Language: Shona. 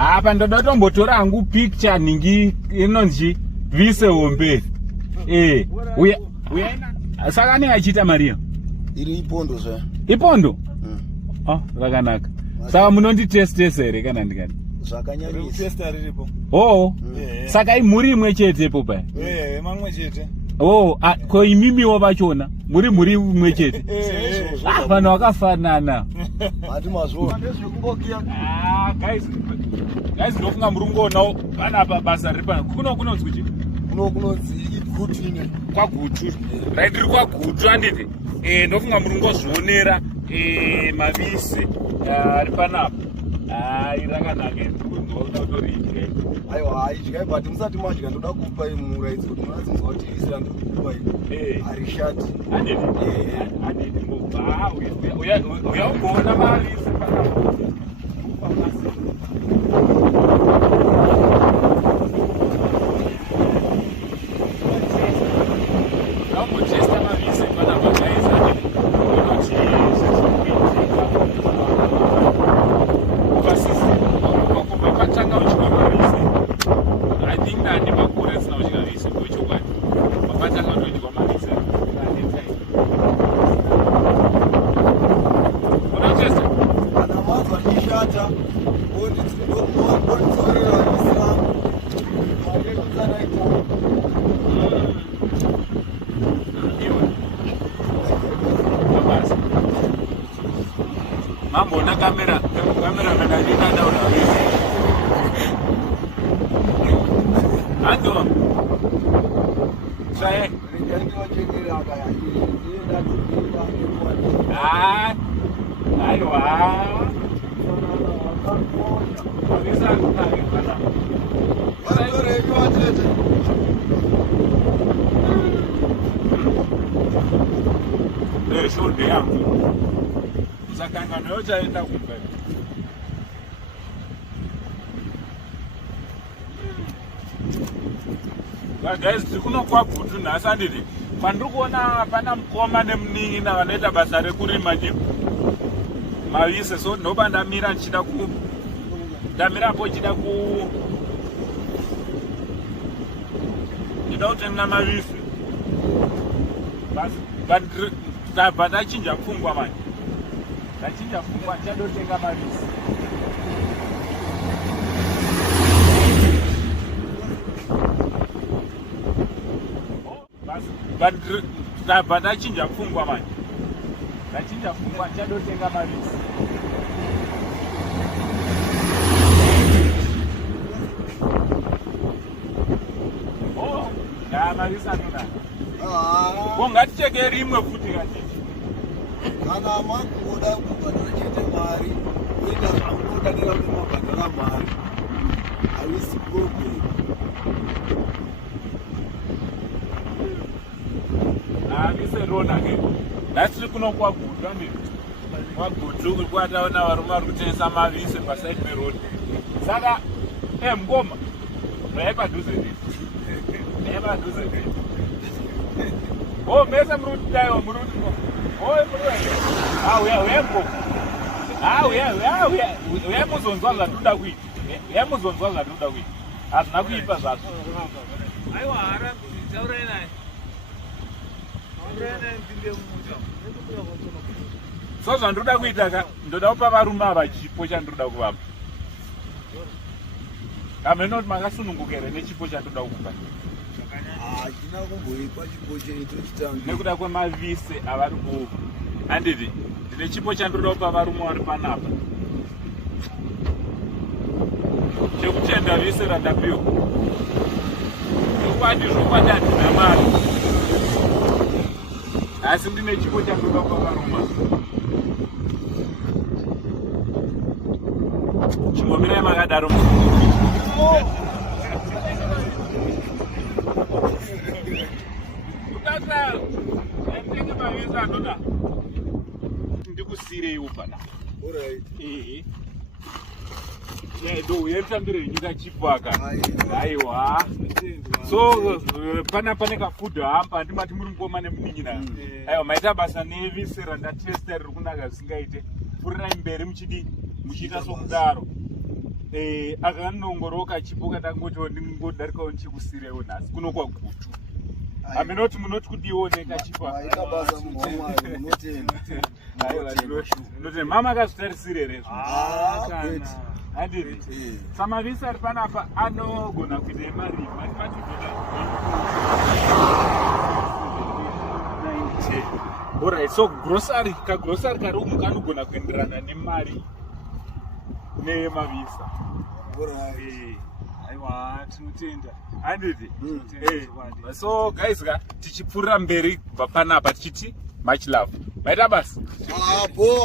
Apa ndoda tombotora hangu picture ningi inonzi vise hombe. Uya saka ani achita Maria. Iri ipondo zva. Ipondo? Rakanaka. Saka munondi test here kana ndikati. Zvakanyanyisa. Test riripo. Saka imuri imwe chetepo pa. Mamwe chete. Ko imimiwo vachona muri imwe chete. Vanhu vakafanana. Hati mazvo. Guys ndofunga muri kungoona vana basa riri pano. Kunonzi kuti kunonzi igutu ine. Kwagutu. Right, riri kwagutu anditi. Ndofunga muri kungozvionera mavisi ari panapa. Rakanaka ndoda kutoridya. Aiwa, idya but musati madya ndoda kupa muraidzi kuti munatsinzwa kuti isi randokupa ine. Harishati. Anditi mubva. Uya ugoona mavisi panapa. Mambo na kamera nakajina daula. Ando. Sai. Aiwa. Avisa kutaki kana. Short yangu. Sakangano yote aenda kumbele. Guys, tikuno kwa gutu nhasi anditi. Pandiri kuona pana mukoma nemuningi vanoita basa rekurima mavise, so ndoba ndamira ndichida ndamirapo ndichida kutenga mavise. Basi ndabva ndachinja pfungwa manje. Ndachinja pfungwa ndichadotenga mavisi. Ndabva ndachinja pfungwa manje. Ndachinja pfungwa ndichadotenga mavisi. Mavisi anonaka. Ngaticheke rimwe futi kachiti. Kana makuda kubhadhara chete mari, uita zvamunodanira kuti mabhadhara mari. Havisi problem. Havisi rona ke. Nasi kuno kwagutu anditi. Kwagutu kuri kwataona varume vari kutengesa mavisi paside peroad. Saka mngoma zvaipadhuze nditi. Zvaipadhuze nditi. Mese muri kudaiwa muri kuti uyamuzonzwa zvatoda kuita. Uyamuzonzwa zvatoda kuita. Hazvina kuipa zvazvo. Aiwa hara kuzvitaurai naye. So zvandoda kuita ndoda kupa varume ava chipo chandoda kuvapa. Hameno kuti makasunungukere nechipo chandoda kukupa. Hachina kumboipa chipo cheito chitanga. Nekuda kwemavise avari kuupa. Handiti ndine chipo chandoda kupa varume vari panapa. Chekutenda vise randapiwa. Zvokwadi handina mari. Asi ndine chipo chandoda kupa varume. Chimbomirai makadaro. Ndikusirei upana. Alright. Ndo yetambire nyika chipaka. Aiwa. So pane kafudu hamba ndimati muri ngoma nemuningira. Aiwa maita basa nevise randa tester riri kunaka zvingaite. Furirai mberi muchida sokudaro. akanongoroka achipoka tangoti ndingodarikawo ndichikusirewo nhasi kuno kwagutu haminoti munoti kudioneka ikabasa munhu wamwari munotenda noti mama akazvitarisirerezvo handiti Samavisi ari panapa anogona kuita emarima alright, so grocery kagrocery kari umu kanogona kuenderana nemari neyemavisa. Aiwa, tinotenda. Handiti? So guys, tichipfuurira mberi kubva panapa tichiti much love. Maita basi?